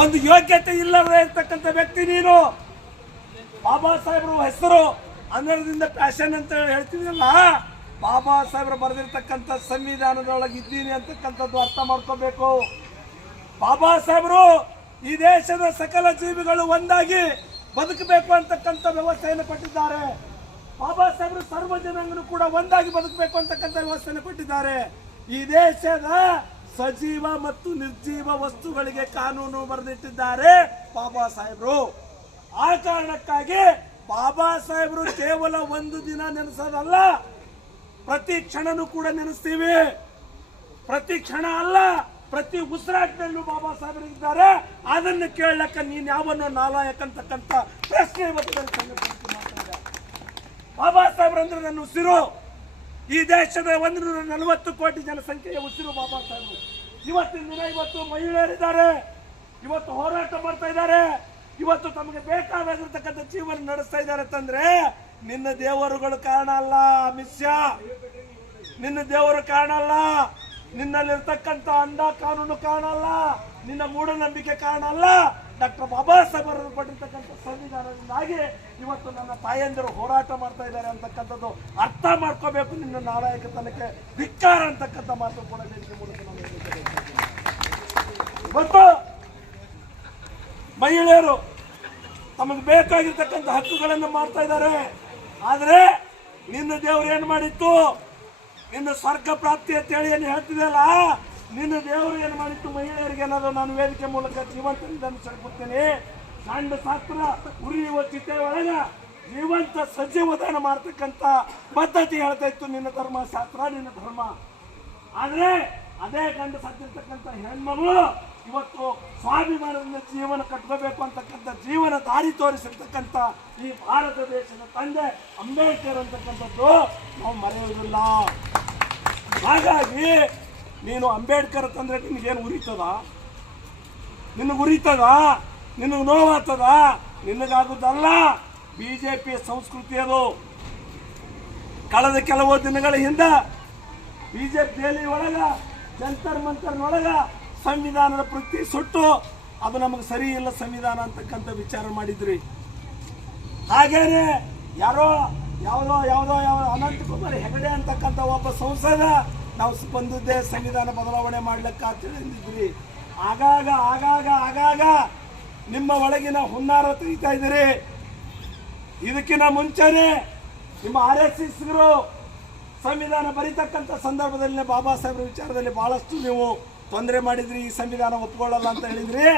ಒಂದು ಯೋಗ್ಯತೆ ಇಲ್ಲದೆ ಇರ್ತಕ್ಕಂಥ ವ್ಯಕ್ತಿ ನೀನು. ಬಾಬಾ ಸಾಹೇಬ್ರ ಹೆಸರು ಅನ್ನೋದ್ರಿಂದ ಪ್ಯಾಷನ್ ಅಂತ ಹೇಳ್ತಿದ್ಯಲ್ಲ, ಬಾಬಾ ಸಾಹೇಬ್ರು ಬರೆದಿರ್ತಕ್ಕಂಥ ಸಂವಿಧಾನದೊಳಗೆ ಇದ್ದೀನಿ ಅಂತಕ್ಕಂಥದ್ದು ಅರ್ಥ ಮಾಡ್ಕೋಬೇಕು. ಬಾಬಾ ಸಾಹೇಬ್ರು ಈ ದೇಶದ ಸಕಲ ಜೀವಿಗಳು ಒಂದಾಗಿ ಬದುಕಬೇಕು ಅಂತಕ್ಕಂಥ ವ್ಯವಸ್ಥೆಯನ್ನು ಕೊಟ್ಟಿದ್ದಾರೆ. ಬಾಬಾ ಸಾಹೇಬ್ರು ಸರ್ವ ಜನಾಂಗನು ಕೂಡ ಒಂದಾಗಿ ಬದುಕಬೇಕು ಅಂತಕ್ಕಂಥ ವ್ಯವಸ್ಥೆಯನ್ನು ಕೊಟ್ಟಿದ್ದಾರೆ. ಈ ದೇಶದ ಸಜೀವ ಮತ್ತು ನಿರ್ಜೀವ ವಸ್ತುಗಳಿಗೆ ಕಾನೂನು ಬರೆದಿಟ್ಟಿದ್ದಾರೆ ಬಾಬಾ ಸಾಹೇಬ್ರು. ಆ ಕಾರಣಕ್ಕಾಗಿ ಬಾಬಾ ಸಾಹೇಬ್ರು ಕೇವಲ ಒಂದು ದಿನ ನೆನೆಸೋದಲ್ಲ, ಪ್ರತಿ ಕ್ಷಣನೂ ಕೂಡ ನೆನೆಸ್ತೀವಿ. ಪ್ರತಿ ಕ್ಷಣ ಅಲ್ಲ, ಪ್ರತಿ ಉಸಿರಾಟದಲ್ಲೂ ಬಾಬಾ ಸಾಹೇಬ್ರು ಇದ್ದಾರೆ. ಅದನ್ನು ಕೇಳಕ್ಕ ನೀನ್ ಯಾವನ್ನೋ ನಾಲಾಯಕ ಅಂತಕ್ಕಂಥ ಪ್ರಶ್ನೆ ಇವತ್ತು ಬಾಬಾ ಸಾಹೇಬ್ರು ಅಂದ್ರೆ ನನ್ನ ಉಸಿರು. ಈ ದೇಶದ 140 ಕೋಟಿ ಜನಸಂಖ್ಯೆಯ ಉಸಿರು ಬಾಬಾ ಸಾಹೇಬ್ರು. ಇವತ್ತಿನ ದಿನ ಇವತ್ತು ಮಹಿಳೆಯರಿದ್ದಾರೆ, ಇವತ್ತು ಹೋರಾಟ ಮಾಡ್ತಾ ಇದ್ದಾರೆ, ಇವತ್ತು ತಮಗೆ ಬೇಕಾಗಿರ್ತಕ್ಕಂಥ ಜೀವನ ನಡೆಸ್ತಾ ಇದ್ದಾರೆ ಅಂತಂದ್ರೆ ನಿನ್ನ ದೇವರುಗಳು ಕಾರಣ ಅಲ್ಲ ಅಮಿತ್ ಶಾ, ನಿನ್ನ ದೇವರು ಕಾರಣ ಅಲ್ಲ, ನಿನ್ನಲ್ಲಿರ್ತಕ್ಕಂಥ ಅಂಧ ಕಾನೂನು ಕಾರಣ ಅಲ್ಲ, ನಿನ್ನ ಮೂಢನಂಬಿಕೆ ಕಾರಣ ಅಲ್ಲ. ಡಾಕ್ಟರ್ ಬಾಬಾ ಸಾಹೇಬ್ ಅವರು ಕೊಟ್ಟಿರ್ತಕ್ಕಂಥ ಸಂವಿಧಾನದಿಂದಾಗಿ ಇವತ್ತು ನನ್ನ ತಾಯಂದಿರು ಹೋರಾಟ ಮಾಡ್ತಾ ಇದ್ದಾರೆ ಅಂತಕ್ಕಂಥದ್ದು ಅರ್ಥ ಮಾಡ್ಕೋಬೇಕು. ನಿನ್ನ ನಾಲಾಯಕತನಕ್ಕೆ ಧಿಕ್ಕಾರ ಅಂತಕ್ಕಂಥ ಮಾತು ಕೂಡ ವೇದಿಕೆ ಮೂಲಕ ನಾನು ಇವತ್ತು ಮಹಿಳೆಯರು ತಮಗೆ ಬೇಕಾಗಿರ್ತಕ್ಕಂಥ ಹಕ್ಕುಗಳನ್ನು ಮಾಡ್ತಾ ಇದ್ದಾರೆ. ಆದ್ರೆ ನಿನ್ನ ದೇವರು ಏನ್ ಮಾಡಿತ್ತು? ನಿನ್ನ ಸ್ವರ್ಗ ಪ್ರಾಪ್ತಿ ಅಂತೇಳಿ ಏನು ಹೇಳ್ತಿದೆಯಲ್ಲ, ನಿನ್ನ ದೇವರು ಏನು ಮಾಡಿತ್ತು ಮಹಿಳೆಯರಿಗೆ ಅನ್ನೋದು ನಾನು ವೇದಿಕೆ ಮೂಲಕ ಜೀವಂತ ಸಡ್ಕೊಡ್ತೇನೆ. ಗಂಡ ಶಾಸ್ತ್ರ ಉರಿಯುವ ಚಿತೆ ಒಳಗ ಜೀವಂತ ಸಜೀವದಾನ ಮಾಡ್ತಕ್ಕಂಥ ಪದ್ಧತಿ ಹೇಳ್ತಾ ಇತ್ತು ನಿನ್ನ ಧರ್ಮಶಾಸ್ತ್ರ, ನಿನ್ನ ಧರ್ಮ. ಆದ್ರೆ ಅದೇ ಗಂಡ ಸತ್ತಿರ್ತಕ್ಕಂಥ ಹೆಣ್ಮಗಳು ಇವತ್ತು ಸ್ವಾಭಿಮಾನದಿಂದ ಜೀವನ ಕಟ್ಕೋಬೇಕು ಅಂತಕ್ಕಂಥ ಜೀವನ ದಾರಿ ತೋರಿಸಿರ್ತಕ್ಕಂಥ ಈ ಭಾರತ ದೇಶದ ತಂದೆ ಅಂಬೇಡ್ಕರ್ ಅಂತಕ್ಕಂಥದ್ದು ನಾವು ಮರೆಯುವುದಿಲ್ಲ. ಹಾಗಾಗಿ ನೀನು ಅಂಬೇಡ್ಕರ್ ಅಂತಂದ್ರೆ ನಿನಗೇನು ಉರಿತದ? ನಿನಗೆ ಉರಿತದ? ನಿನಗೆ ನೋವಾಗ್ತದ? ನಿನಗಾಗುದಲ್ಲ. ಬಿಜೆಪಿಯ ಸಂಸ್ಕೃತಿ ಅದು. ಕಳೆದ ಕೆಲವು ದಿನಗಳ ಹಿಂದೆ ಬಿಜೆಪಿ ದೆಹಲಿ ಒಳಗ ಜಂತರ್ ಮಂತರ್ನೊಳಗ ಸಂವಿಧಾನದ ಪ್ರತಿ ಸುಟ್ಟು ಅದು ನಮಗೆ ಸರಿ ಇಲ್ಲ ಸಂವಿಧಾನ ಅಂತಕ್ಕಂಥ ವಿಚಾರ ಮಾಡಿದ್ರಿ. ಹಾಗೇನೆ ಯಾವುದೋ ಅನಂತಕುಮಾರ್ ಹೆಗಡೆ ಅಂತಕ್ಕಂಥ ಒಬ್ಬ ಸಂಸದ ನಾವು ಬಂದಿದ್ದೆ ಸಂವಿಧಾನ ಬದಲಾವಣೆ ಮಾಡ್ಲಿಕ್ಕೆ ಅಂತ ಹೇಳಿದ್ರಿ. ಆಗಾಗ ನಿಮ್ಮ ಒಳಗಿನ ಹುನ್ನಾರ ತೆಗಿತಾ ಇದ್ದೀರಿ. ಇದಕ್ಕಿಂತ ಮುಂಚೆನೆ ನಿಮ್ಮ RSSಗರು ಸಂವಿಧಾನ ಬರೀತಕ್ಕಂಥ ಸಂದರ್ಭದಲ್ಲಿ ಬಾಬಾ ಸಾಹೇಬ್ರ ವಿಚಾರದಲ್ಲಿ ಬಹಳಷ್ಟು ನೀವು ತೊಂದರೆ ಮಾಡಿದ್ರಿ. ಈ ಸಂವಿಧಾನ ಒಪ್ಕೊಳ್ಳಲ್ಲ ಅಂತ ಹೇಳಿದ್ರಿ.